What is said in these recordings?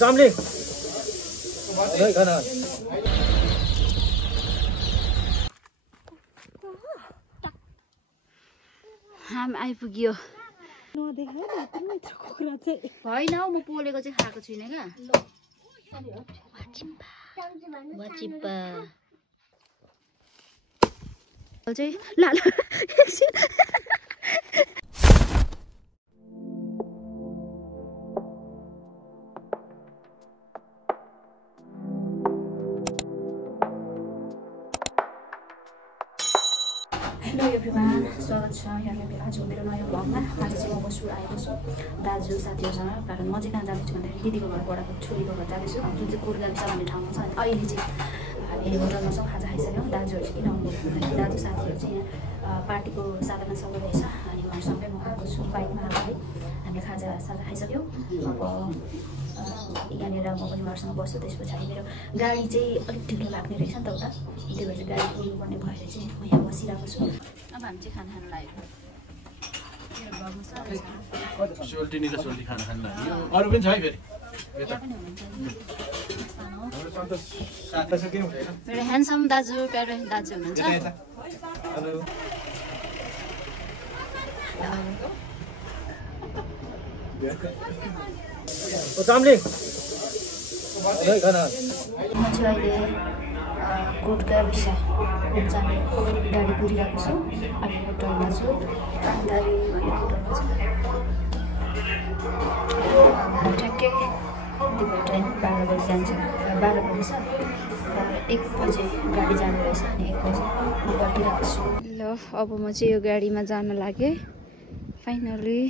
चाम्लिङ खाना हाम आइपुग्यो होइन हौ म पोलेको चाहिँ खाएको छुइनँ क्या वाचिप्पा चाहिँ ला हेलो एभ्रिवान स्वागत छ यहाँले आज मेरो नयाँ भ्लगमा आज चाहिँ म बस्छु आएको छु दाजु साथीहरूसँग कारण म चाहिँ कहाँ जाँदैछु भन्दाखेरि दिदीको घरबाट छोरीको घर जाँदैछु जुन चाहिँ कुर्गाविसा भन्ने ठाउँमा छ अनि अहिले चाहिँ हामी होटलमा छौँ खाजा खाइसक्यौँ दाजुहरू चाहिँ किन आउनु दाजु साथीहरू चाहिँ यहाँ पार्टीको साधना चल्दैछ अनि उहाँसँगै म आएको छु बाइकमा अगाडि हामीले खाजा खाइसक्यौँ अब यहाँनिर म पनि उहाँहरूसँग बस्छु त्यस पछाडि मेरो गाडी चाहिँ अलिक ढिलो लाग्ने रहेछ नि त उता त्यही भएर चाहिँ गाडी कुर्नुपर्ने भएर चाहिँ म यहाँ बसिरहेको छु अब हामी चाहिँ खाना खान लाग्यो सोल्टिनी र सोल्टी खाना खान लाग्यो अरू पनि छ है फेरि मेरो ह्यान्डसम दाजु प्यारो दाजु हुनुहुन्छ चाम्लिङ खाना म चाहिँ अहिले कुर्गाविसा जाने गाडी कुरिरहेको छु अहिले होटलमा छु कान्दारी भन्ने होटलमा छु ठ्याक्कै ट्रेन 12 बजी जान्छ 12 बजी छ 1 बजे गाडी जानु रहेछ अनि 1 बजे म बटिरहेको छु ल अब म चाहिँ यो गाडीमा जान लागेँ फाइनली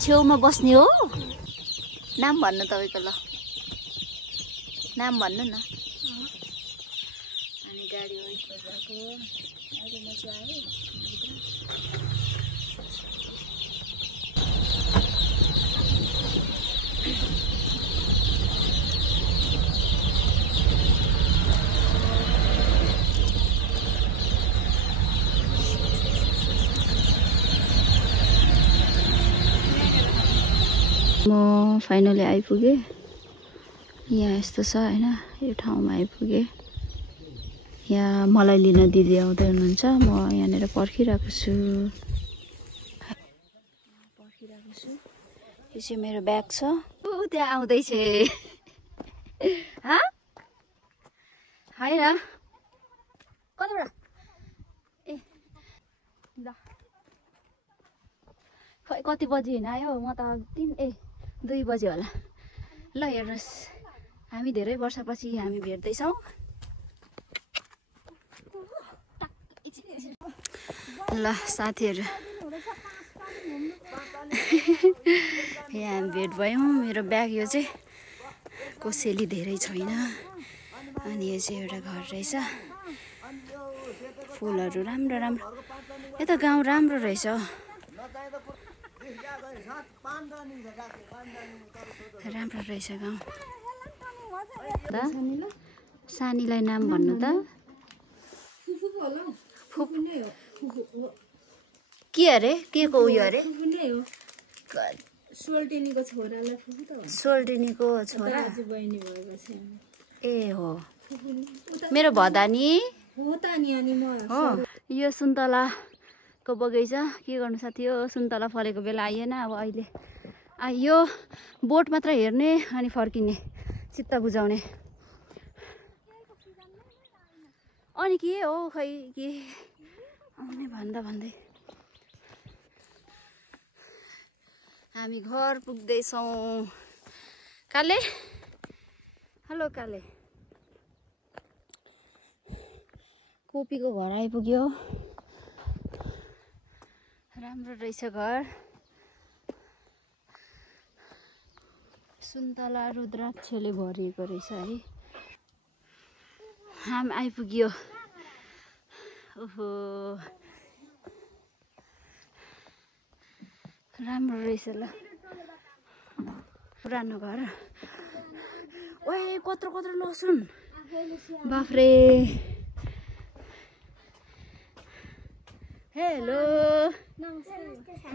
छेउमा बस्ने हो नाम भन्नु तपाईँको ल नाम भन्नु न अनि गाडी वेट गरिरहेको अहिले म चाहिँ आएँ म फाइनली आइपुगेँ यहाँ यस्तो छ होइन यो ठाउँमा आइपुगेँ यहाँ मलाई लिन दिदी आउँदै हुनुहुन्छ म यहाँनिर पर्खिरहेको छु यो चाहिँ मेरो ब्याग छ त्यहाँ आउँदैछ होइन कतिबाट ए ल खै कति बजी हिँड आयो म त 2 बजी होला ल हेर्नुहोस् हामी धेरै वर्षपछि हामी भेट्दैछौँ ल साथीहरू यहाँ हामी भेट भयौँ मेरो ब्याग यो चाहिँ कसैले धेरै छैन अनि यो चाहिँ एउटा घर रहेछ फुलहरू राम्रो राम्रो यता गाउँ राम्रो रहेछ राम्रो रहेछ गाउँ सानीलाई नाम भन्नु त के अरे के को उयो अरे सोल्टिनीको छोरालाई फुफु त सोल्टिनीको छोरा बहिनी भएपछि ए हो मेरो भदानी हो त नि अनि म हो यो सुन्तलाको बगैँचा के गर्नु साथी हो सुन्तला फलेको बेला आइएन अब अहिले यो बोट मात्र हेर्ने अनि फर्किने चित्त बुझाउने अनि के हो खै के आउने भन्दै हामी घर पुग्दैछौँ काले हेलो काले कोपीको घर आइपुग्यो राम्रो रहेछ घर सुन्तला रुद्राक्षले भरिएको रहेछ है हाम आइपुग्यो ओहो राम्रो रहेछ ल पुरानो घर ओए कत्रो कत्रो लसुन बाफ्रे हेलो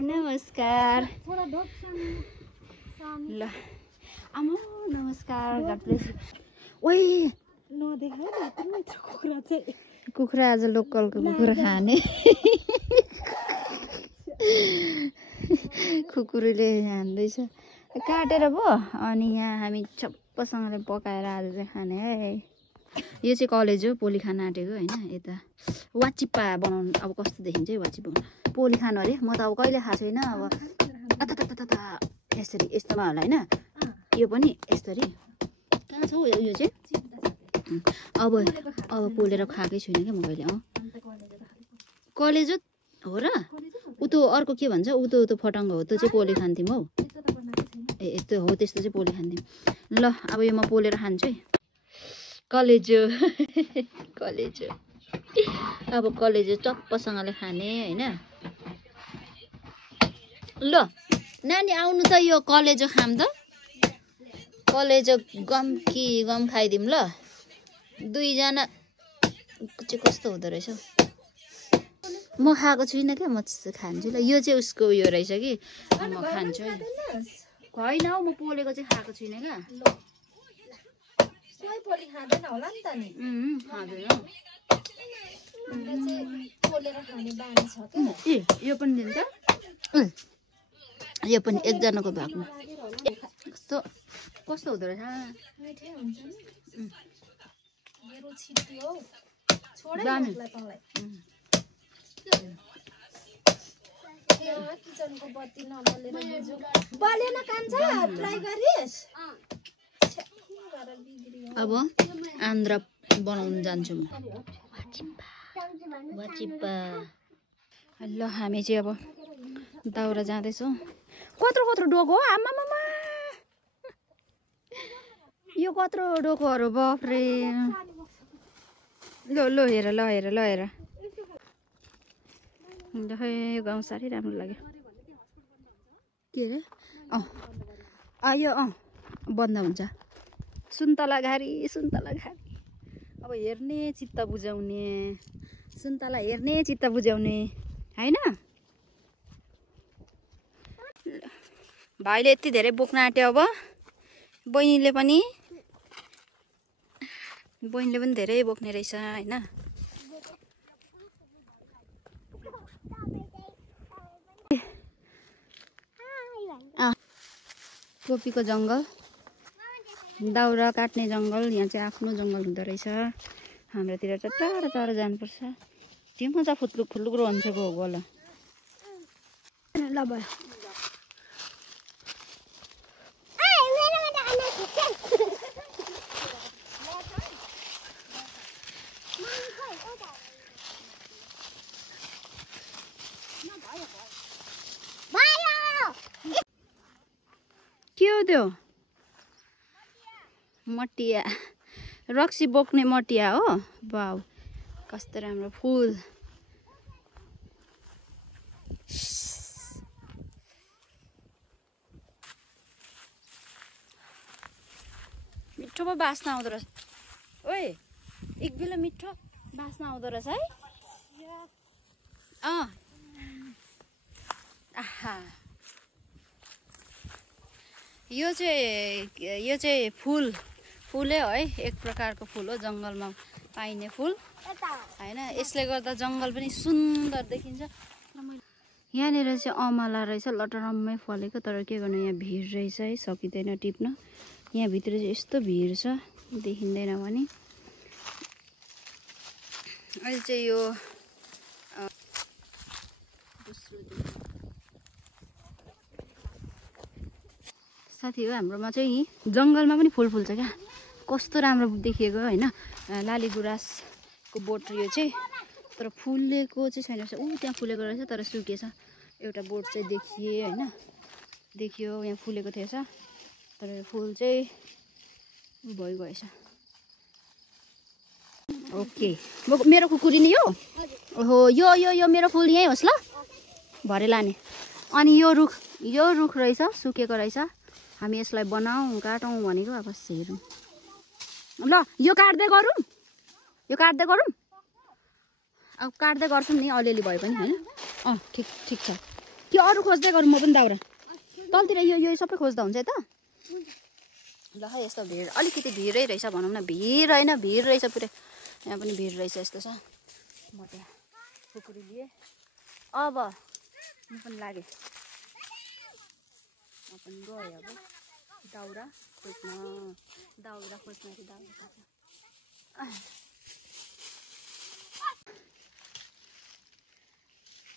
नमस्कार ल आमा नमस्कार गड ब्लेस ओए नदेखाउ न यत्रो कुखुरा चाहिँ कुखुरा आज लोकलको कुखुरा खाने कुकुरले हान्दैछ काटेर भयो अनि यहाँ हामी छप्पसँगले पकाएर आज चाहिँ खाने है यो चाहिँ कलेज हो पोली खान आँटेको होइन यता वाचिप्पा बनाउनु अब कस्तो देखिन्छ है वाचिप्पा पोली खानु अरे म त अब कहिले खाएको छैन अब यसरी यस्तोमा होला होइन यो पनि यसरी कहाँ छ हौ यो चाहिँ अब पोलेर खाएकै छुइनँ क्या म कहिले कलेज हो र उतो अर्को के भन्छ उतो फटाङ्गो हो त्यो चाहिँ पोले खान्थ्यौँ हौ ए यस्तो हो त्यस्तो चाहिँ पोले खान्थ्यौँ ल अब यो म पोलेर खान्छु है कलेज अब कलेज चप्पसँगले खाने होइन ल नानी आउनु त यो कलेज खाम त कलेज गम खाइदिउँ ल दुईजना चाहिँ कस्तो हुँदो रहेछ म खाएको छुइनँ क्या म खान्छु ल यो चाहिँ उसको उयो रहेछ कि म खान्छु है होइन हौ म पोलेको चाहिँ खाएको छुइनँ क्या खाँदैन होला नि त नि खाँदैन ए यो पनि दिन्छ यो पनि एकजनाको भागमा कस्तो कस्तो हुँदो रहेछ अब आन्द्रा बनाउनु जान्छु म वाचिप्पा ल हामी चाहिँ अब दाउरा जाँदैछौँ कत्रो कत्रो डोको हो आमामामा यो कत्रो डोकोहरू बाफ्रे ल हेर खै यो गाउँ साह्रै राम्रो लाग्यो के अरे यो बन्द हुन्छ सुन्तला घारी अब हेर्ने चित्त बुझाउने सुन्तला हेर्ने चित्त बुझाउने होइन भाइले यति धेरै बोक्न आँट्यो अब बहिनीले पनि धेरै बोक्ने रहेछ होइन कोपीको जङ्गल दाउरा काट्ने जङ्गल यहाँ चाहिँ आफ्नो जङ्गल हुँदो रहेछ हाम्रोतिर चाहिँ टाढो टाढो जानुपर्छ त्यो मजा फुत्लुक रहन्छको हो होला ल भयो के हो त्यो मटिया रक्सी बोक्ने मटिया हो वाउ कस्तो राम्रो फुल मिठो पो बास्ना आउँदो रहेछ ओए एक बेला मिठो बास्ना आउँदो रहेछ है आहा यो चाहिँ फुलै हो है एक प्रकारको फुल हो जङ्गलमा पाइने फुल होइन यसले गर्दा जङ्गल पनि सुन्दर देखिन्छ यहाँनिर चाहिँ अमला रहेछ लटरम्मै फलेको तर के गर्नु यहाँ भिड रहेछ है सकिँदैन टिप्न यहाँ भित्र चाहिँ यस्तो भिड छ देखिँदैन भने अहिले चाहिँ यो साथी हो हाम्रोमा चाहिँ जङ्गलमा पनि फुल फुल्छ क्या कस्तो राम्रो देखिएको होइन लाली गुराँसको बोट यो चाहिँ तर फुलेको चाहिँ छैन रहेछ त्यहाँ फुलेको रहेछ तर सुकेछ एउटा बोट चाहिँ देखिए होइन देखियो यहाँ फुलेको थिएछ तर फुल चाहिँ भइगएछ ओके मेरो कुकुरी नि यो हो यो मेरो फुल यहीँ होस् ल भरे लाने अनि यो रुख रहेछ सुकेको रहेछ हामी यसलाई बनाऊँ काटौँ भनेको अब हेरौँ ल यो काट्दै गरौँ अब काट्दै गर्छौँ नि अलिअलि भए पनि होइन ठिक छ कि अरू खोज्दै गरौँ म पनि दाउरा तलतिर यो सबै खोज्दा हुन्छ त ल है यस्तो भिड अलिकति भिडै रहेछ भनौँ न भिड होइन भिड रहेछ पुरै यहाँ पनि भिड रहेछ यस्तो छ म त्यहाँ खुकुरी लिएँ अब म पनि लागेँ म पनि गएँ अब दाउरा खोज्न अरे दाउरा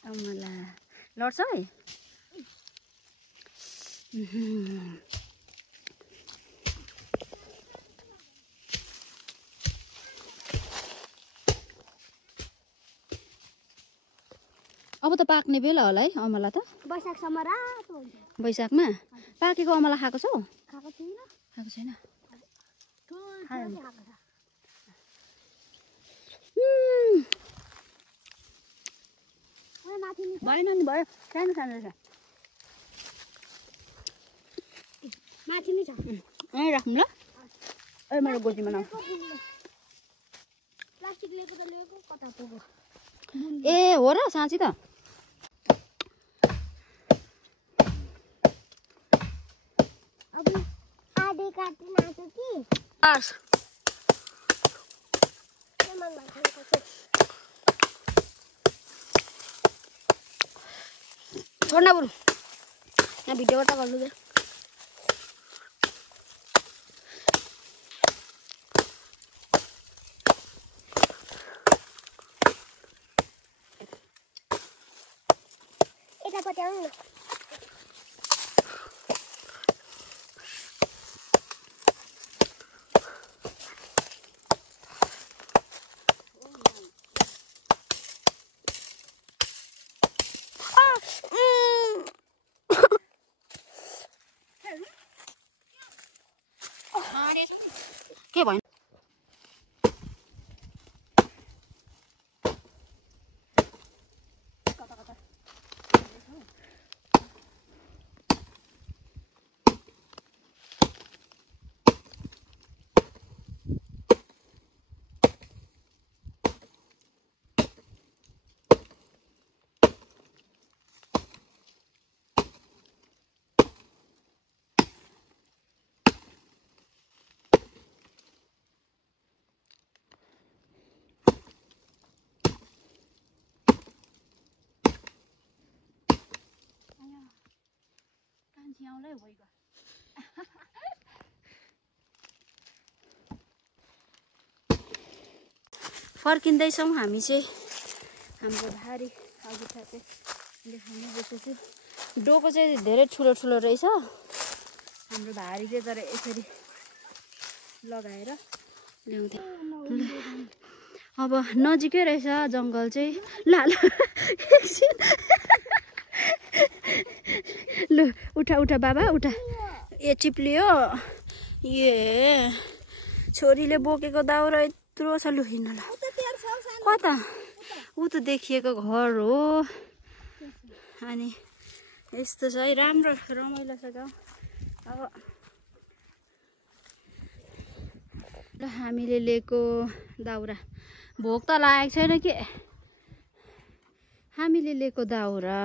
अमला लड्छ है अब त पाक्ने बेला होला है अमला त वैशाखसम्म रातो हुन्छ वैशाखमा पाकेको अमला खाएको छौ खाएको छैन भएन नि भयो सानो रहेछ माथि नै छ राखौँ ल मेरो गोजीमा न प्लास्टिक लिएको त लिएको कता पुग्यो ए हो र साँच्ची त अब आधे काट्न आएको कि छोड्न बरु यहाँ भिडियोबाट गर्नु दे यतापट्टि आउनु न के भयो आउँदै भइगयो फर्किँदैछौँ हामी चाहिँ हाम्रो भारी अगुठा चाहिँ देखाउनु बसेछु डोको चाहिँ धेरै ठुलो रहेछ हाम्रो भारी चाहिँ तर यसरी लगाएर ल्याउँथे अब नजिकै रहेछ जङ्गल चाहिँ ल लु उठा बाबा उठा ए चिप्लियो ए छोरीले बोकेको दाउरा यत्रो छ लु हिँड्न ल कता ऊ त देखिएको घर हो अनि यस्तो छ है राम्रो रमाइलो छ गाउँ अब ल हामीले लिएको दाउरा भोक त लागेको छैन के हामीले लिएको दाउरा